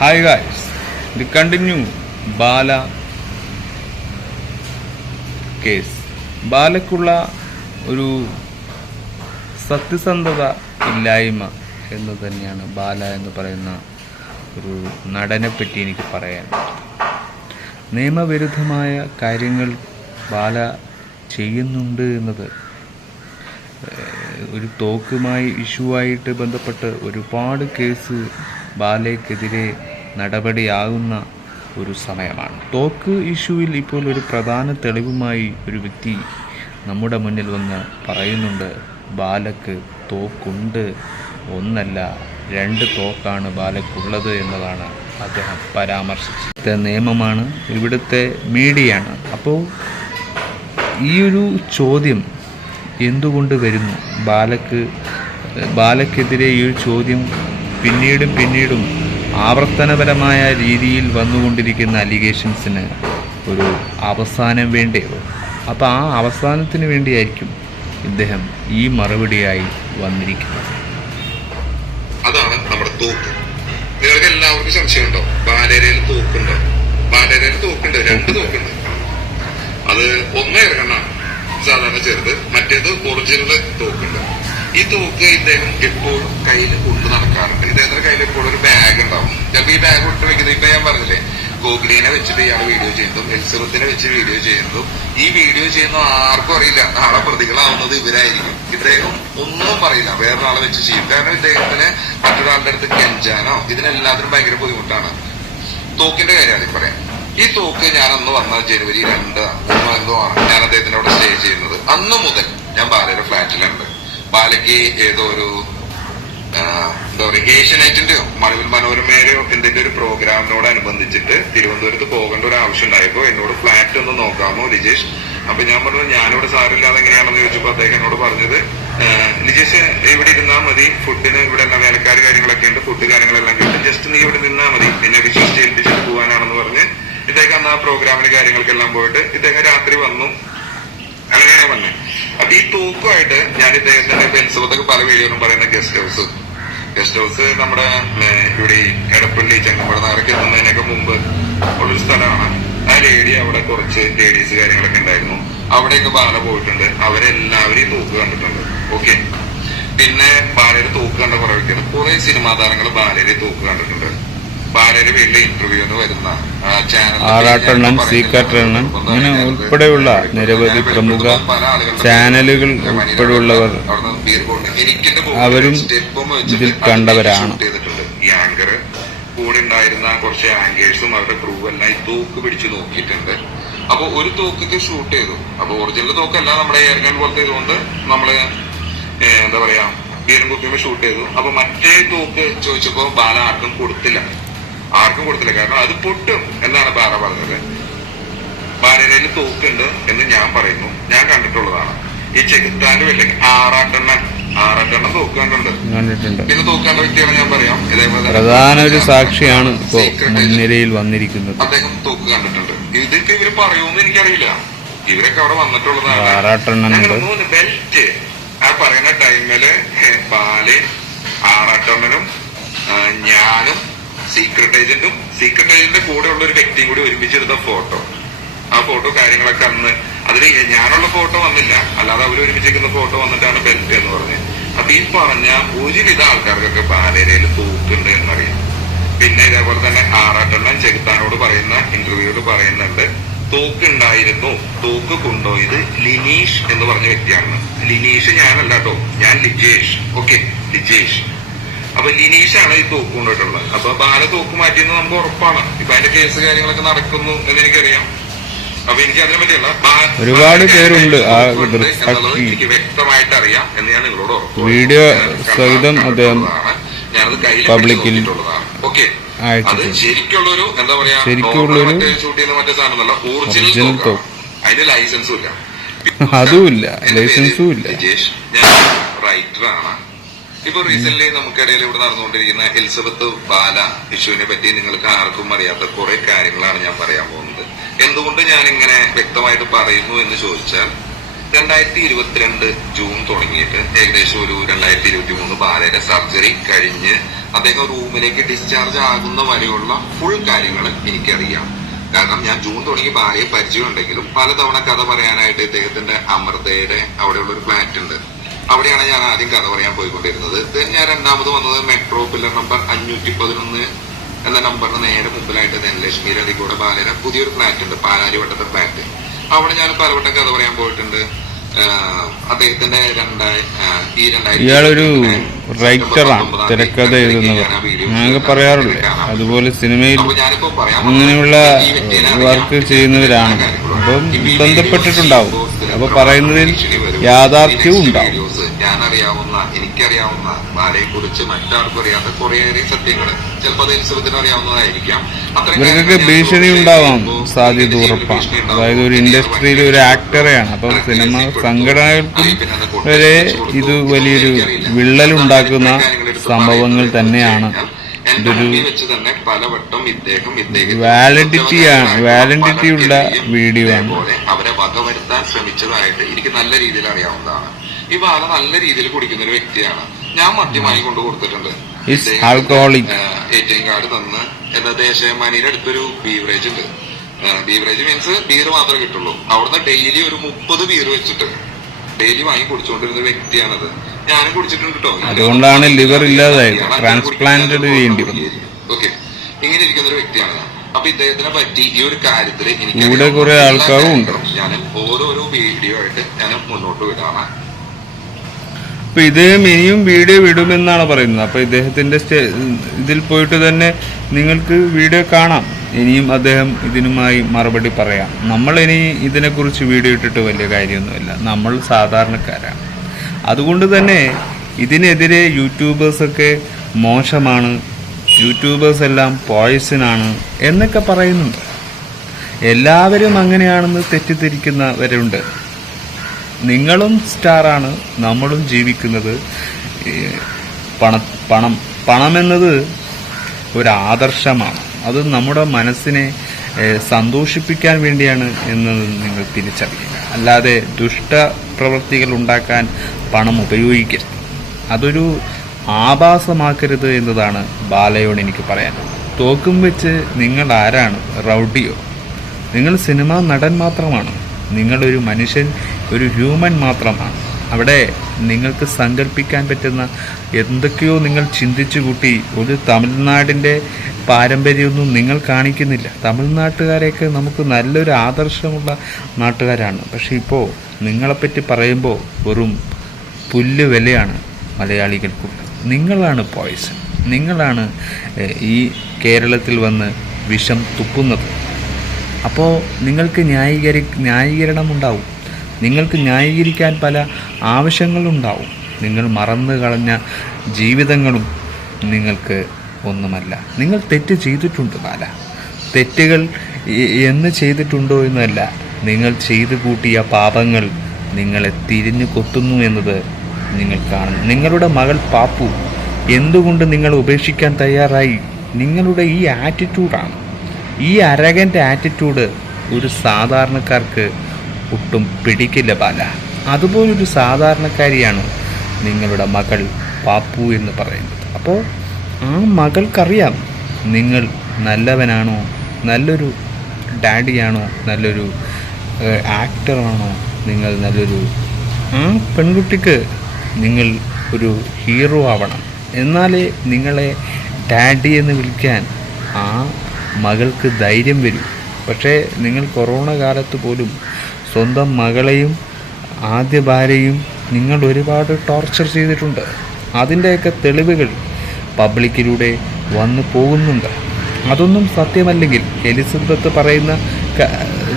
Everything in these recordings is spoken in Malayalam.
Hi guys, we continue Bala case. ബാലയ്ക്കുള്ള ഒരു സത്യസന്ധത ഇല്ലായ്മ എന്ന് തന്നെയാണ് ബാല എന്ന് പറയുന്ന ഒരു നടനെ പറ്റി എനിക്ക് പറയാൻ. നിയമവിരുദ്ധമായ കാര്യങ്ങൾ ബാല ചെയ്യുന്നുണ്ട് എന്നത് ഒരു തോക്കുമായി ഇഷ്യൂവായിട്ട് ബന്ധപ്പെട്ട് ഒരുപാട് കേസ് ബാലയ്ക്കെതിരെ നടപടിയാകുന്ന ഒരു സമയമാണ്. തോക്ക് ഇഷ്യൂവിൽ ഇപ്പോൾ ഒരു പ്രധാന തെളിവുമായി ഒരു വ്യക്തി നമ്മുടെ മുന്നിൽ വന്ന് പറയുന്നുണ്ട്, ബാലയ്ക്ക് തോക്കുണ്ട്, ഒന്നല്ല 2 തോക്കാണ് ബാലയ്ക്കുള്ളത് എന്നതാണ് അദ്ദേഹം പരാമർശിച്ചത്. നിയമമാണ്, ഇവിടുത്തെ മീഡിയയാണ്. അപ്പോൾ ഈ ഒരു ചോദ്യം എന്തുകൊണ്ട് വരുന്നു? ബാലയ്ക്കെതിരെ ഈ ഒരു ചോദ്യം പിന്നീടും ആവർത്തനപരമായ രീതിയിൽ വന്നുകൊണ്ടിരിക്കുന്ന അലിഗേഷൻസിന് ഒരു അവസാനം വേണ്ടേ? അപ്പോൾ ആ അവസാനത്തിന് വേണ്ടിയായിരിക്കും ഇദ്ദേഹം ഈ മറുപടിയായി വന്നിരിക്കുന്നത്. അതാണ് നമ്മുടെ തോക്ക്. നിങ്ങൾക്ക് എല്ലാവർക്കും സംശയമുണ്ടോ? ബാലരയിൽ തോക്കുണ്ടോ? ബാലരയിൽ തോക്കുണ്ട്, 2 തോക്കുണ്ട്. അത് ഒന്ന് ഇറങ്ങണാണ്, സാധാരണ ചെറുത്, മറ്റേത് ഒറിജിനൽ തോക്കുണ്ട്. ഈ തോക്ക് ഇദ്ദേഹം എപ്പോഴും കയ്യിൽ കൊണ്ടു നടക്കാറുണ്ട്. ഇദ്ദേഹത്തിന്റെ കയ്യിൽ എപ്പോഴും ഒരു ബാഗ് ഉണ്ടാവും. ചിലപ്പോൾ ഈ ബാഗ് ഇട്ട് വെക്കുന്നത്, ഇപ്പൊ ഞാൻ പറഞ്ഞില്ലേ, ഗോകുലിനെ വെച്ചിട്ട് ഇയാൾ വീഡിയോ ചെയ്യുന്നതും എലിസബത്തിനെ വെച്ച് വീഡിയോ ചെയ്യുന്നതും ഈ വീഡിയോ ചെയ്യുന്ന ആർക്കും അറിയില്ല. നാളെ പ്രതികളാവുന്നത് ഇവരായിരിക്കും. ഇദ്ദേഹം ഒന്നും പറയില്ല, വേറൊരാളെ വെച്ച് ചെയ്യും. കാരണം ഇദ്ദേഹത്തിന് മറ്റൊരാളുടെ അടുത്ത് കെഞ്ചാനോ ഇതിനെല്ലാത്തിനും ഭയങ്കര ബുദ്ധിമുട്ടാണ്. തോക്കിന്റെ കാര്യമാണ് പറയാം. ഈ തോക്ക് ഞാൻ അന്ന് വന്ന ജനുവരി 2 എന്തോ ആണ് ഞാൻ അദ്ദേഹത്തിന്റെ അവിടെ സ്റ്റേ ചെയ്യുന്നത്. അന്ന് മുതൽ ഞാൻ ബാലയുടെ ഫ്ലാറ്റിലുണ്ട്. ബാലയ്ക്ക് ഏതോ ഒരു എന്താ പറയുക, ഏഷ്യനെറ്റിന്റെയോ മഴവിൽ മനോരമയുടെയോ എന്തിന്റെ ഒരു പ്രോഗ്രാമിനോടനുബന്ധിച്ചിട്ട് തിരുവനന്തപുരത്ത് പോകേണ്ട ഒരു ആവശ്യം ഉണ്ടായപ്പോ എന്നോട് ഫ്ലാറ്റ് ഒന്ന് നോക്കാമോ ലിജേഷ്? അപ്പൊ ഞാൻ പറഞ്ഞു, ഞാനിവിടെ സാറില്ലാതെ എങ്ങനെയാണെന്ന് ചോദിച്ചപ്പോ അദ്ദേഹം എന്നോട് പറഞ്ഞത്, ലിജേഷ് ഇവിടെ ഇരുന്നാൽ മതി, ഫുഡിന് ഇവിടെ എല്ലാം വേലക്കാർ കാര്യങ്ങളൊക്കെ ഉണ്ട്, ഫുഡ് കാര്യങ്ങളെല്ലാം കിട്ടും, ജസ്റ്റ് നീ ഇവിടെ നിന്നാൽ മതി, പിന്നെ വിശ്വസിച്ച് ഏൽപ്പിച്ചിട്ട് പോകാനാണെന്ന് പറഞ്ഞ് ഇദ്ദേഹം അന്ന് ആ പ്രോഗ്രാമിന് കാര്യങ്ങൾക്കെല്ലാം പോയിട്ട് ഇദ്ദേഹം രാത്രി വന്നു. അങ്ങനെയാണ് വന്നത്. അപ്പൊ ഈ തോക്കുമായിട്ട് ഞാൻ ഇദ്ദേഹത്തിന്റെ ബെൻസുബത്തൊക്കെ പല വീഡിയോയിലും പറയുന്ന ഗസ്റ്റ് ഹൗസ് നമ്മുടെ ഇവിടെ എടപ്പള്ളി ചെങ്ങമ്പഴ നഗരക്ക് എത്തുന്നതിനൊക്കെ മുമ്പ് ഉള്ളൊരു സ്ഥലമാണ്. ആ ലേഡി അവിടെ കുറച്ച് ലേഡീസ് കാര്യങ്ങളൊക്കെ ഉണ്ടായിരുന്നു. അവിടെയൊക്കെ ബാല പോയിട്ടുണ്ട്. അവരെല്ലാവരെയും തോക്ക് കണ്ടിട്ടുണ്ട്. ഓക്കെ. പിന്നെ ബാലയുടെ തോക്ക് കണ്ട കുറെ വ്യക്തികൾ, കുറെ സിനിമാ താരങ്ങൾ ബാലയുടെ തോക്ക് കണ്ടിട്ടുണ്ട്. ബാലയുടെ വീട്ടിലെ ഇന്റർവ്യൂന്ന് വരുന്ന ആറാട്ടണ്ണൻ, സീക്കാട്ടണ്ണൻ അങ്ങനെ ഉൾപ്പെടെയുള്ള നിരവധി പ്രമുഖ ചാനലുകൾ ഉൾപ്പെടെയുള്ളവർ അവരും ഇതിൽ കണ്ടവരാണ്. ഈ ആങ്കർ കൂടെ ഉണ്ടായിരുന്ന കുറച്ച് ആങ്കേഴ്സും അവരുടെ ക്രൂ എല്ലാം ഈ തോക്ക് പിടിച്ചു നോക്കിയിട്ടുണ്ട്. അപ്പൊ ഒരു തോക്കൊക്കെ ഷൂട്ട് ചെയ്തു. അപ്പൊ ഒറിജിനൽ തോക്കല്ല, നമ്മുടെ എയർഗൺ പോലത്തെ ഇതുകൊണ്ട് നമ്മള് എന്താ പറയാ ബീറും കുപ്പിയുമ്പോൾ ഷൂട്ട് ചെയ്തു. അപ്പൊ മറ്റേ തോക്ക് ചോദിച്ചപ്പോ ബാല ആർക്കും കൊടുത്തില്ല. കാരണം അത് പൊട്ടും എന്നാണ് ബാല പറഞ്ഞത്. ബാലരയിൽ തോക്കുണ്ട് എന്ന് ഞാൻ പറയുന്നു, ഞാൻ കണ്ടിട്ടുള്ളതാണ്. ഈ ചെകുത്താന്റെ വെള്ളിക്ക് ആറാട്ടെണ്ണം തോക്ക് കണ്ടിട്ടുണ്ട്. പിന്നെ തോക്ക് കണ്ട വ്യക്തിയാണ് ഞാൻ പറയാം. ഇതേപോലെ പ്രധാന ഒരു സാക്ഷിയാണ് ഇപ്പോ മുൻനിരയിൽ വന്നിരിക്കുന്നത്. അദ്ദേഹം തോക്ക് കണ്ടിട്ടുണ്ട്. ഇതൊക്കെ ഇവര് പറയുമെന്ന് എനിക്കറിയില്ല. ഇവരൊക്കെ അവിടെ വന്നിട്ടുള്ളതാണ്. ബെൽറ്റ് ആ പറയുന്ന ടൈമില് ബാലെ, ആറാട്ടെണ്ണനും ഞാനും സീക്രട്ട് ഏജന്റിന്റെ കൂടെ ഉള്ള ഒരു വ്യക്തിയും കൂടി ഒരുമിച്ചെടുത്ത ഫോട്ടോ, ആ ഫോട്ടോ കാര്യങ്ങളൊക്കെ അന്ന് അതില് ഞാനുള്ള ഫോട്ടോ വന്നില്ല, അല്ലാതെ അവർ ഒരുമിച്ചിരിക്കുന്ന ഫോട്ടോ വന്നിട്ടാണ് ബെൽറ്റ് എന്ന് പറഞ്ഞത്. അപ്പൊ ഈ പറഞ്ഞ ഒരുവിധ ആൾക്കാർക്കൊക്കെ ബാലരയിൽ തോക്കുണ്ട് എന്നറിയാം. പിന്നെ ഇതേപോലെ തന്നെ ആറാട്ടെണ്ണൻ ചെകുത്താനോട് പറയുന്ന ഇന്റർവ്യൂയോട് പറയുന്നുണ്ട്, തോക്കുണ്ടായിരുന്നു, തോക്ക് കൊണ്ടുപോയത് ലിനീഷ് എന്ന് പറഞ്ഞ വ്യക്തിയാണ്. ലിനീഷ് ഞാനല്ല കേട്ടോ, ഞാൻ ലിജേഷ്. ഓക്കെ, ലിജേഷ്. അപ്പൊ ലിനീഷാണ് ഈ തോക്ക് കൊണ്ടുപോയിട്ടുള്ളത്. അപ്പൊ ബാല തോക്ക് മാറ്റിയെന്ന് നമുക്ക് ഉറപ്പാണ്. ഇപ്പൊ അതിന്റെ കേസ് കാര്യങ്ങളൊക്കെ നടക്കുന്നു എന്ന് എനിക്കറിയാം. അപ്പൊ എനിക്ക് അതിനെ പറ്റിയല്ല, ഒരുപാട് പേരുണ്ട് എനിക്ക് വ്യക്തമായിട്ട് അറിയാം എന്ന് ഞാൻ നിങ്ങളോട് ഉറപ്പ്. വീഡിയോ സഹിതം അദ്ദേഹം ഞാനത് കയ്യിൽ. ഓക്കെ, അത് ശരിക്കുള്ളൊരു എന്താ പറയാ, ഷൂട്ട് ചെയ്യുന്ന മറ്റേ സാധനമല്ല, ഒറിജിനൽ തോക്ക്. അതിന് ലൈസൻസും ഇല്ല, അതുമില്ല, ലൈസൻസും ഇല്ല. ലിജേഷ്, ഞാൻ റൈറ്ററാണ്. ഇപ്പൊ റീസെന്റ് നമുക്കിടയിൽ ഇവിടെ നടന്നുകൊണ്ടിരിക്കുന്ന എലിസബത്ത് ബാല ഇഷ്യൂവിനെ പറ്റി നിങ്ങൾക്ക് ആർക്കും അറിയാത്ത കുറെ കാര്യങ്ങളാണ് ഞാൻ പറയാൻ പോകുന്നത്. എന്തുകൊണ്ട് ഞാൻ ഇങ്ങനെ വ്യക്തമായിട്ട് പറയുന്നു എന്ന് ചോദിച്ചാൽ, 2022 ജൂൺ തുടങ്ങിയിട്ട് ഏകദേശം ഒരു 2023 ബാലയുടെ സർജറി കഴിഞ്ഞ് അദ്ദേഹം റൂമിലേക്ക് ഡിസ്ചാർജ് ആകുന്ന വരെയുള്ള ഫുൾ കാര്യങ്ങൾ എനിക്കറിയാം. കാരണം ഞാൻ ജൂൺ തുടങ്ങി ബാലയെ പരിചയമുണ്ടെങ്കിലും പലതവണ കഥ പറയാനായിട്ട് ഇദ്ദേഹത്തിന്റെ അമൃതയുടെ അവിടെയുള്ള ഒരു ഫ്ലാറ്റ് ഉണ്ട്. അവിടെയാണ് ഞാൻ ആദ്യം കഥ പറയാൻ പോയിക്കൊണ്ടിരുന്നത്. ഞാൻ രണ്ടാമത് വന്നത് മെട്രോ പില്ലർ നമ്പർ 511 എന്ന നമ്പറിന് നേരെ മുമ്പിലായിട്ട് ധനലക്ഷ്മി രതികൂടെ ബാലയുടെ പുതിയൊരു ഫ്ലാറ്റ് ഉണ്ട്, പാലാരിവട്ടത്തെ ഫ്ലാറ്റ്. അവിടെ ഞാൻ പലവട്ടം കഥ പറയാൻ പോയിട്ടുണ്ട്. അദ്ദേഹത്തിന്റെ ഇയാളൊരു റൈറ്ററാണ്, തിരക്കഥ എഴുതുന്നവർ ഞങ്ങൾക്ക് പറയാറില്ലേ, അതുപോലെ സിനിമയിൽ അങ്ങനെയുള്ള വർക്ക് ചെയ്യുന്നവരാണ്. അപ്പം ബന്ധപ്പെട്ടിട്ടുണ്ടാവും. അപ്പൊ പറയുന്നതിൽ യാഥാർത്ഥ്യവും ഉണ്ടാവും. എനിക്കറിയാവുന്ന ബാലയെ കുറിച്ച് മറ്റാർക്കും അറിയാത്ത കുറേയേറെ സത്യങ്ങൾ ചിലപ്പോൾ അത് എലിസബത്തിന് അറിയാവുന്നതായിരിക്കാം. ഇവർക്കൊക്കെ ഭീഷണി ഉണ്ടാവാം സാധ്യത ഉറപ്പാണ്. അതായത് ഒരു ഇൻഡസ്ട്രിയിൽ ഒരു ആക്ടറെയാണ്. അപ്പം സിനിമ സംഘടനകൾക്കും വരെ ഇത് വലിയൊരു വിള്ളലുണ്ടാക്കുന്ന സംഭവങ്ങൾ തന്നെയാണ്. ഇതൊരു വാലിഡിറ്റിയുള്ള വീഡിയോ ആണ്. അവരെ വകവരുത്താൻ ശ്രമിച്ചതായിട്ട് എനിക്ക് നല്ല രീതിയിൽ അറിയാവുന്നതാണ്. ഈ ബാല നല്ല രീതിയിൽ കുടിക്കുന്ന ഒരു വ്യക്തിയാണ്. ഞാൻ മദ്യമായി കൊണ്ട് കൊടുത്തിട്ടുണ്ട്. ATM കാർഡ് തന്ന് എന്താ ദേശമാനിയുടെ അടുത്തൊരു ബീവറേജ് ഉണ്ട്. ബീവറേജ് മീൻസ് ബീർ മാത്രമേ കിട്ടുള്ളൂ. അവിടുന്ന് ഡെയിലി ഒരു 30 ബീർ വെച്ചിട്ട് ഡെയിലി വാങ്ങി കുടിച്ചുകൊണ്ടിരുന്ന വ്യക്തിയാണത്. ഞാനും കുടിച്ചിട്ടുണ്ട് കേട്ടോ. അതുകൊണ്ടാണ് ലിവർ ഇല്ലാതായത്, ട്രാൻസ്പ്ലാന്റ് ചെയ്യേണ്ടി വന്നു. ഓക്കെ, ഇങ്ങനെ ഇരിക്കുന്ന ഒരു വ്യക്തിയാണ് ഞാൻ. അപ്പൊ ഇദ്ദേഹത്തിനെ പറ്റി ഈ ഒരു കാര്യത്തിൽ എനിക്ക് ഇവിടെ കുറെ ആൾക്കാരും ഉണ്ട്. ഞാൻ ഓരോരോ വീഡിയോ ആയിട്ട് ഞാൻ മുന്നോട്ട് വിടാണ്. അപ്പൊ ഇദ്ദേഹം ഇനിയും വീഡിയോ വിടുമെന്നാണ് പറയുന്നത്. അപ്പൊ ഇദ്ദേഹത്തിന്റെ ഇതിൽ പോയിട്ട് തന്നെ നിങ്ങൾക്ക് വീഡിയോ കാണാം. ഇനിയും അദ്ദേഹം ഇതിനുമായി മറുപടി പറയാം. നമ്മൾ ഇനി ഇതിനെക്കുറിച്ച് വീഡിയോ ഇട്ടിട്ട് വലിയ കാര്യമൊന്നുമില്ല. നമ്മൾ സാധാരണക്കാരാണ്. അതുകൊണ്ട് തന്നെ ഇതിനെതിരെ യൂട്യൂബേഴ്സൊക്കെ മോശമാണ്, യൂട്യൂബേഴ്സ് എല്ലാം പോയ്സനാണ് എന്നൊക്കെ പറയുന്നുണ്ട്. എല്ലാവരും അങ്ങനെയാണെന്ന് തെറ്റിദ്ധരിക്കുന്നവരുണ്ട്. നിങ്ങളും സ്റ്റാറാണ്, നമ്മളും ജീവിക്കുന്നത്. പണമെന്നത് ഒരു ആദർശമാണ്. അത് നമ്മുടെ മനസ്സിനെ സന്തോഷിപ്പിക്കാൻ വേണ്ടിയാണ് എന്നത് നിങ്ങൾ തിരിച്ചറിയുക. അല്ലാതെ ദുഷ്ടപ്രവൃത്തികൾ ഉണ്ടാക്കാൻ പണം ഉപയോഗിക്കരുത്. അതൊരു ആഭാസമാക്കരുത് എന്നതാണ് ബാലയോട് എനിക്ക് പറയാനുള്ളത്. തോക്കും വെച്ച് നിങ്ങൾ ആരാണ്? റൗഡിയോ? നിങ്ങൾ സിനിമാ നടൻ മാത്രമാണ്. നിങ്ങളൊരു മനുഷ്യൻ, ഒരു ഹ്യൂമൻ മാത്രമാണ്. അവിടെ നിങ്ങൾക്ക് സങ്കല്പിക്കാൻ പറ്റുന്ന എന്തൊക്കെയോ നിങ്ങൾ ചിന്തിച്ചു കൂട്ടി. ഒരു തമിഴ്നാടിൻ്റെ പാരമ്പര്യമൊന്നും നിങ്ങൾ കാണിക്കുന്നില്ല. തമിഴ്നാട്ടുകാരെയൊക്കെ നമുക്ക് നല്ലൊരു ആദർശമുള്ള നാട്ടുകാരാണ്. പക്ഷെ ഇപ്പോൾ നിങ്ങളെപ്പറ്റി പറയുമ്പോൾ വെറും പുല്ല് വിലയാണ് മലയാളികൾക്കുള്ളത്. നിങ്ങളാണ് പോയ്സൺ. നിങ്ങളാണ് ഈ കേരളത്തിൽ വന്ന് വിഷം തുപ്പുന്നത്. അപ്പോൾ നിങ്ങൾക്ക് ന്യായീകരണമുണ്ടാവും. നിങ്ങൾക്ക് ന്യായീകരിക്കാൻ പല ആവശ്യങ്ങളുണ്ടാവും. നിങ്ങൾ മറന്നു കളഞ്ഞ ജീവിതങ്ങളും നിങ്ങൾക്ക് ഒന്നുമല്ല. നിങ്ങൾ തെറ്റ് ചെയ്തിട്ടുണ്ട് ബാല. തെറ്റുകൾ എന്ന് ചെയ്തിട്ടുണ്ടോ എന്നല്ല, നിങ്ങൾ ചെയ്തു കൂട്ടിയ പാപങ്ങൾ നിങ്ങളെ തിരിഞ്ഞു കൊത്തുന്നു എന്നത് നിങ്ങൾ കാണുന്നു. നിങ്ങളുടെ മകൾ പാപ്പു എന്തുകൊണ്ട് നിങ്ങൾ ഉപേക്ഷിക്കാൻ തയ്യാറായി? നിങ്ങളുടെ ഈ ആറ്റിറ്റ്യൂഡാണ്. ഈ അരഗൻ്റ് ആറ്റിറ്റ്യൂഡ് ഒരു സാധാരണക്കാർക്ക് ഒട്ടും പിടിക്കില്ല ബാല. അതുപോലൊരു സാധാരണക്കാരിയാണ് നിങ്ങളുടെ മകൾ പാപ്പു എന്ന് പറയുന്നത്. അപ്പോൾ ആ മകൾക്കറിയാം നിങ്ങൾ നല്ലവനാണോ, നല്ലൊരു ഡാഡിയാണോ, നല്ലൊരു ആക്ടറാണോ, നിങ്ങൾ നല്ലൊരു ആ പെൺകുട്ടിക്ക് നിങ്ങൾ ഒരു ഹീറോ ആവണം. എന്നാലേ നിങ്ങളെ ഡാഡി എന്ന് വിളിക്കാൻ ആ മകൾക്ക് ധൈര്യം വരും. പക്ഷേ നിങ്ങൾ കൊറോണ കാലത്ത് പോലും സ്വന്തം മകളെയും ആദ്യ ഭാര്യയും നിങ്ങൾ ഒരുപാട് ടോർച്ചർ ചെയ്തിട്ടുണ്ട്. അതിൻ്റെയൊക്കെ തെളിവുകൾ പബ്ലിക്കിലൂടെ വന്നു പോകുന്നുണ്ട്. അതൊന്നും സത്യമല്ലെങ്കിൽ എലിസബത്ത് പറയുന്ന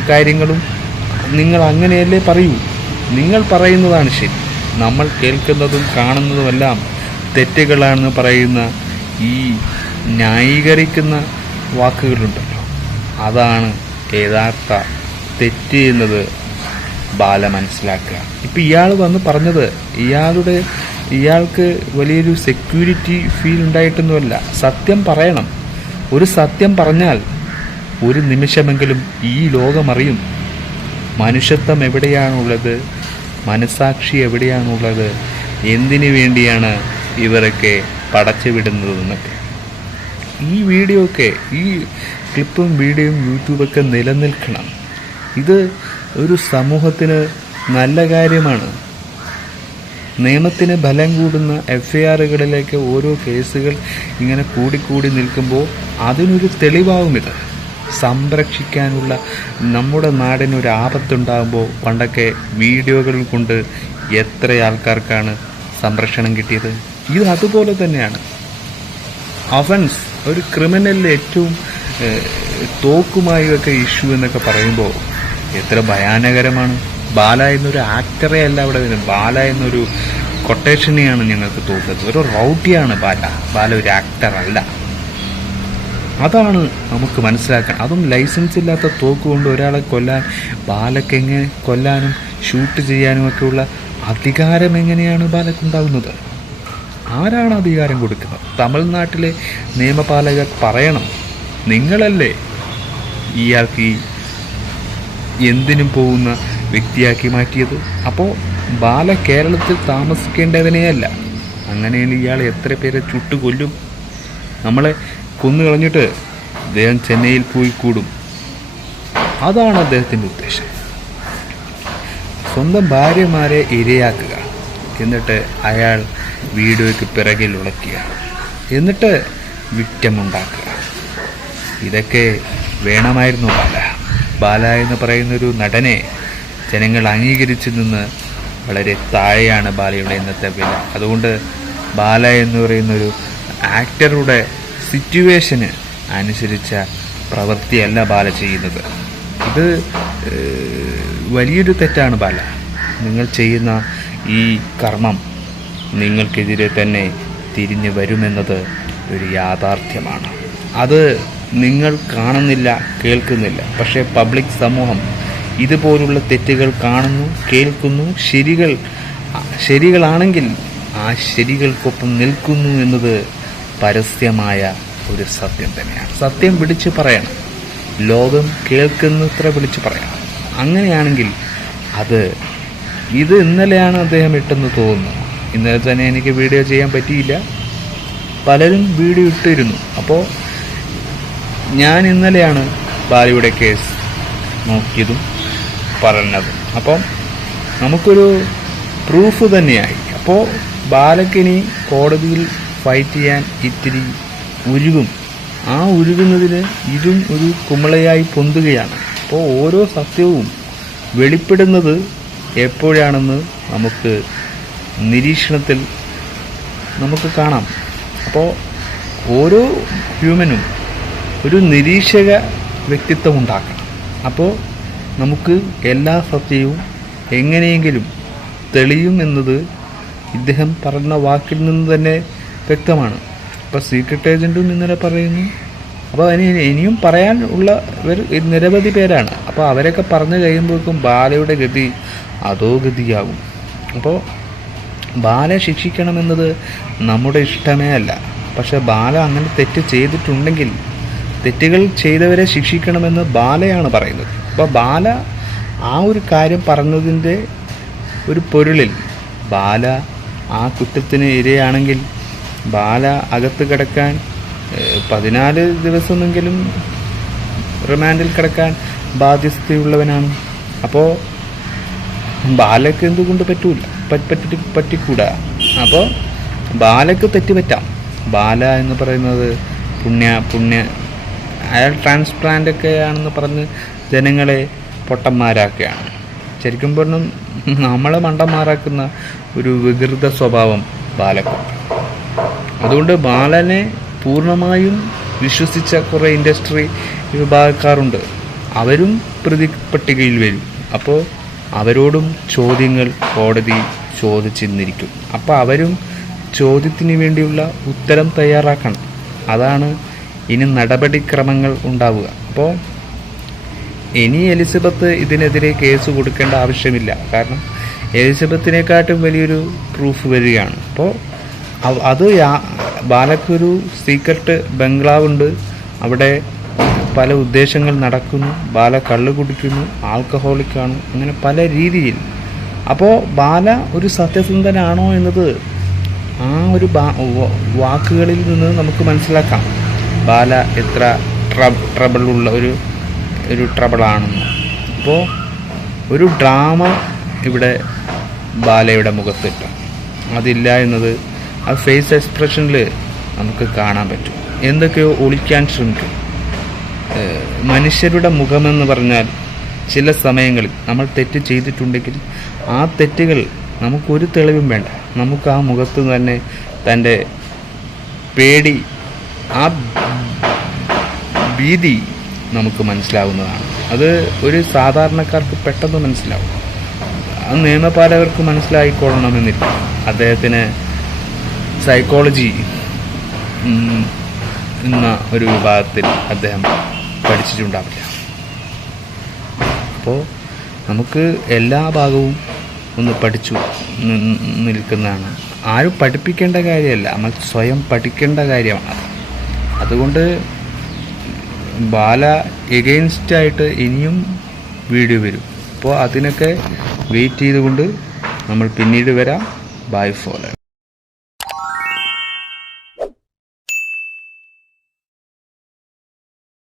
കാര്യങ്ങളും നിങ്ങൾ അങ്ങനെയല്ലേ പറയൂ. നിങ്ങൾ പറയുന്നതാണ് ശരി. നമ്മൾ കേൾക്കുന്നതും കാണുന്നതുമെല്ലാം തെറ്റുകളാണെന്ന് പറയുന്ന ഈ ന്യായീകരിക്കുന്ന വാക്കുകളുണ്ടല്ലോ, അതാണ് യഥാർത്ഥ തെറ്റ് എന്നത് ബാല മനസ്സിലാക്കുക. ഇപ്പം ഇയാൾ വന്ന് പറഞ്ഞത് ഇയാൾക്ക് വലിയൊരു സെക്യൂരിറ്റി ഫീൽ ഉണ്ടായിട്ടൊന്നുമല്ല. സത്യം പറയണം. ഒരു സത്യം പറഞ്ഞാൽ ഒരു നിമിഷമെങ്കിലും ഈ ലോകമറിയും മനുഷ്യത്വം എവിടെയാണുള്ളത്, മനസാക്ഷി എവിടെയാണുള്ളത്, എന്തിനു വേണ്ടിയാണ് ഇവരൊക്കെ പടച്ചു വിടുന്നതെന്നൊക്കെ. ഈ വീഡിയോ ഒക്കെ, ഈ ക്ലിപ്പും വീഡിയോയും യൂട്യൂബൊക്കെ നിലനിൽക്കണം. ഇത് ഒരു സമൂഹത്തിന് നല്ല കാര്യമാണ്. നിയമത്തിന് ബലം കൂടുന്ന FIRകളിലേക്ക് ഓരോ കേസുകൾ ഇങ്ങനെ കൂടിക്കൂടി നിൽക്കുമ്പോൾ അതിനൊരു തെളിവാകും. ഇത് സംരക്ഷിക്കാനുള്ള, നമ്മുടെ നാടിനൊരു ആപത്തുണ്ടാകുമ്പോൾ പണ്ടൊക്കെ വീഡിയോകൾ കൊണ്ട് എത്ര ആൾക്കാർക്കാണ് സംരക്ഷണം കിട്ടിയത്. ഇത് അതുപോലെ തന്നെയാണ്. ഒഫൻസ്, ഒരു ക്രിമിനലിൽ ഏറ്റവും തോക്കുമായൊക്കെ ഇഷ്യൂ എന്നൊക്കെ പറയുമ്പോൾ എത്ര ഭയാനകരമാണ്. ബാല എന്നൊരു ആക്ടറെ അല്ല അവിടെ വരുന്നത്, ബാല എന്നൊരു കൊട്ടേഷനെയാണ് ഞങ്ങൾക്ക് തോക്കുന്നത്. ഒരു റൗഡിയാണ് ബാല ഒരു ആക്ടർ അല്ല. അതാണ് നമുക്ക് മനസ്സിലാക്കണം. അതും ലൈസൻസ് ഇല്ലാത്ത തോക്ക് കൊണ്ട് ഒരാളെ കൊല്ലാൻ, ബാലയ്ക്ക് എങ്ങനെ കൊല്ലാനും ഷൂട്ട് ചെയ്യാനുമൊക്കെയുള്ള അധികാരം എങ്ങനെയാണ് ബാലയ്ക്കുണ്ടാകുന്നത്? ആരാണ് അധികാരം കൊടുക്കുന്നത്? തമിഴ്നാട്ടിലെ നിയമപാലകർ പറയണം, നിങ്ങളല്ലേ ഇയാൾക്ക് എന്തിനും പോകുന്ന വ്യക്തിയാക്കി മാറ്റിയത്? അപ്പോൾ ബാല കേരളത്തിൽ താമസിക്കേണ്ടവനെയല്ല. അങ്ങനെയാണ് ഇയാൾ എത്ര പേരെ ചുട്ടുകൊല്ലും? നമ്മളെ കൊന്നു കളഞ്ഞിട്ട് അദ്ദേഹം ചെന്നൈയിൽ പോയി കൂടും. അതാണ് അദ്ദേഹത്തിൻ്റെ ഉദ്ദേശം. സ്വന്തം ഭാര്യമാരെ ഇരയാക്കുക, എന്നിട്ട് അയാൾ വീഡിയോയ്ക്ക് പിറകിൽ ഉളയ്ക്കുക, എന്നിട്ട് വിക്റ്റമുണ്ടാക്കുക. ഇതൊക്കെ വേണമായിരുന്നു ബാല എന്ന് പറയുന്നൊരു നടനെ ജനങ്ങൾ അംഗീകരിച്ചു നിന്ന് വളരെ താഴെയാണ് ബാലയുടെ ഇന്നത്തെ വില. അതുകൊണ്ട് ബാല എന്ന് പറയുന്നൊരു ആക്ടറുടെ സിറ്റുവേഷന് അനുസരിച്ച പ്രവൃത്തിയല്ല ബാല ചെയ്യുന്നത്. ഇത് വലിയൊരു തെറ്റാണ് ബാല. നിങ്ങൾ ചെയ്യുന്ന ഈ കർമ്മം നിങ്ങൾക്കെതിരെ തന്നെ തിരിഞ്ഞു വരുമെന്നത് ഒരു യാഥാർത്ഥ്യമാണ്. അത് നിങ്ങൾ കാണുന്നില്ല, കേൾക്കുന്നില്ല. പക്ഷേ പബ്ലിക് സമൂഹം ഇതുപോലുള്ള തെറ്റുകൾ കാണുന്നു, കേൾക്കുന്നു. ശരികളാണെങ്കിൽ ആ ശരികൾക്കൊപ്പം നിൽക്കുന്നു എന്നത് പരസ്യമായ ഒരു സത്യം തന്നെയാണ്. സത്യം വിളിച്ചു പറയണം, ലോകം കേൾക്കുന്നത്ര വിളിച്ചു പറയണം. അങ്ങനെയാണെങ്കിൽ ഇത് ഇന്നലെയാണ് അദ്ദേഹം ഇട്ടെന്ന് തോന്നുന്നു. ഇന്നലെ തന്നെ എനിക്ക് വീഡിയോ ചെയ്യാൻ പറ്റിയില്ല, പലരും വീഡിയോ ഇട്ടിരുന്നു. അപ്പോൾ ഞാൻ ഇന്നലെയാണ് ബാലയുടെ കേസ് നോക്കിയതും പറഞ്ഞതും. അപ്പം നമുക്കൊരു പ്രൂഫ് തന്നെയായി. അപ്പോൾ ബാലക്കിനി കോടതിയിൽ ഫൈറ്റ് ചെയ്യാൻ ഇത്തിരി ഉരുകും. ആ ഉരുകുന്നതിന് ഇതും ഒരു കുമിളയായി പൊന്തുകയാണ്. അപ്പോൾ ഓരോ സത്യവും വെളിപ്പെടുന്നത് എപ്പോഴാണെന്ന് നമുക്ക് നിരീക്ഷണത്തിൽ നമുക്ക് കാണാം. അപ്പോൾ ഓരോ ഹ്യൂമനും ഒരു നിരീക്ഷക വ്യക്തിത്വം ഉണ്ടാക്കണം. അപ്പോൾ നമുക്ക് എല്ലാ സത്യവും എങ്ങനെയെങ്കിലും തെളിയും എന്നത് ഇദ്ദേഹം പറഞ്ഞ വാക്കിൽ നിന്ന് തന്നെ വ്യക്തമാണ്. ഇപ്പോൾ സീക്രട്ട് ഏജൻറ്റും ഇന്നലെ പറയുന്നു. അപ്പോൾ ഇനിയും പറയാൻ ഉള്ളവർ നിരവധി പേരാണ്. അപ്പോൾ അവരൊക്കെ പറഞ്ഞു കഴിയുമ്പോഴേക്കും ബാലയുടെ ഗതി അതോ ഗതിയാകും. അപ്പോൾ ബാല ശിക്ഷിക്കണമെന്നത് നമ്മുടെ ഇഷ്ടമേ അല്ല. പക്ഷെ ബാല അങ്ങനെ തെറ്റ് ചെയ്തിട്ടുണ്ടെങ്കിൽ തെറ്റുകൾ ചെയ്തവരെ ശിക്ഷിക്കണമെന്ന് ബാലയാണ് പറയുന്നത്. അപ്പോൾ ബാല ആ ഒരു കാര്യം പറഞ്ഞതിൻ്റെ ഒരു പൊരുളിൽ ബാല ആ കുറ്റത്തിന് ഇരയാണെങ്കിൽ ബാല അകത്ത് കിടക്കാൻ 14 ദിവസമെങ്കിലും റിമാൻഡിൽ കിടക്കാൻ ബാധ്യസ്ഥയുള്ളവനാണ്. അപ്പോൾ ബാലയ്ക്ക് എന്തുകൊണ്ട് പറ്റിക്കൂടാ? അപ്പോൾ ബാലയ്ക്ക് തെറ്റുപറ്റാം. ബാല എന്ന് പറയുന്നത് പുണ്യ അയാൾ ട്രാൻസ്പ്ലാന്റ് ആണെന്ന് പറഞ്ഞ് ജനങ്ങളെ പൊട്ടന്മാരാക്കുകയാണ്. ശരിക്കും പറഞ്ഞാൽ നമ്മളെ മണ്ടന്മാരാക്കുന്ന ഒരു വികൃത സ്വഭാവം ബാലക്കുണ്ട്. അതുകൊണ്ട് ബാലനെ പൂർണ്ണമായും വിശ്വസിച്ച കുറേ ഇൻഡസ്ട്രി വിഭാഗക്കാരുണ്ട്. അവരും പ്രതിപട്ടികയിൽ വരും. അപ്പോൾ അവരോടും ചോദ്യങ്ങൾ കോടതി ചോദിച്ചിരിക്കും. അപ്പോൾ അവരും ചോദ്യത്തിന് വേണ്ടിയുള്ള ഉത്തരം തയ്യാറാക്കണം. അതാണ് ഇനി നടപടിക്രമങ്ങൾ ഉണ്ടാവുക. അപ്പോൾ ഇനി എലിസബത്ത് ഇതിനെതിരെ കേസ് കൊടുക്കേണ്ട ആവശ്യമില്ല. കാരണം എലിസബത്തിനെക്കാട്ടും വലിയൊരു പ്രൂഫ് വരികയാണ്. അപ്പോൾ അത് ബാലക്കൊരു സീക്രട്ട് ബംഗ്ലാവുണ്ട്. അവിടെ പല ഉദ്ദേശങ്ങൾ നടക്കുന്നു. ബാല കള്ള് കുടിക്കുന്നു, ആൽക്കഹോളിക്കാണ്. അങ്ങനെ പല രീതിയിൽ അപ്പോൾ ബാല ഒരു സത്യസന്ധനാണോ എന്നത് ആ ഒരു വാക്കുകളിൽ നിന്ന് നമുക്ക് മനസ്സിലാക്കാം. ബാല എത്ര ട്രബിളുള്ള ഒരു ട്രബിളാണെന്ന്. അപ്പോൾ ഒരു ഡ്രാമ ഇവിടെ ബാലയുടെ മുഖത്തിട്ട അതില്ല എന്നത് ആ ഫേസ് എക്സ്പ്രഷനിൽ നമുക്ക് കാണാൻ പറ്റും. എന്തൊക്കെയോ ഒളിക്കാൻ ശ്രമിക്കും. മനുഷ്യരുടെ മുഖമെന്ന് പറഞ്ഞാൽ ചില സമയങ്ങളിൽ നമ്മൾ തെറ്റ് ചെയ്തിട്ടുണ്ടെങ്കിൽ ആ തെറ്റുകൾ നമുക്കൊരു തെളിവും വേണ്ട, നമുക്ക് ആ മുഖത്ത് തന്നെ തൻ്റെ പേടി, ആ ഭീതി നമുക്ക് മനസ്സിലാവുന്നതാണ്. അത് ഒരു സാധാരണക്കാർക്ക് പെട്ടെന്ന് മനസ്സിലാവും. ആ നിയമപാലകർക്ക് മനസ്സിലായിക്കൊള്ളണമെന്നില്ല. അദ്ദേഹത്തിന് സൈക്കോളജി എന്ന ഒരു വിഭാഗത്തിൽ അദ്ദേഹം പഠിച്ചിട്ടുണ്ടാവില്ല. അപ്പോൾ നമുക്ക് എല്ലാ ഭാഗവും ഒന്ന് പഠിച്ചു നിൽക്കുന്നതാണ്. ആരും പഠിപ്പിക്കേണ്ട കാര്യമല്ല, നമ്മൾ സ്വയം പഠിക്കേണ്ട കാര്യമാണ്. അതുകൊണ്ട് ബാല എഗെയിൻസ്റ്റായിട്ട് ഇനിയും വീഡിയോ വരും. അപ്പോൾ അതിനൊക്കെ വെയിറ്റ് ചെയ്തുകൊണ്ട് നമ്മൾ പിന്നീട് വരാം. By four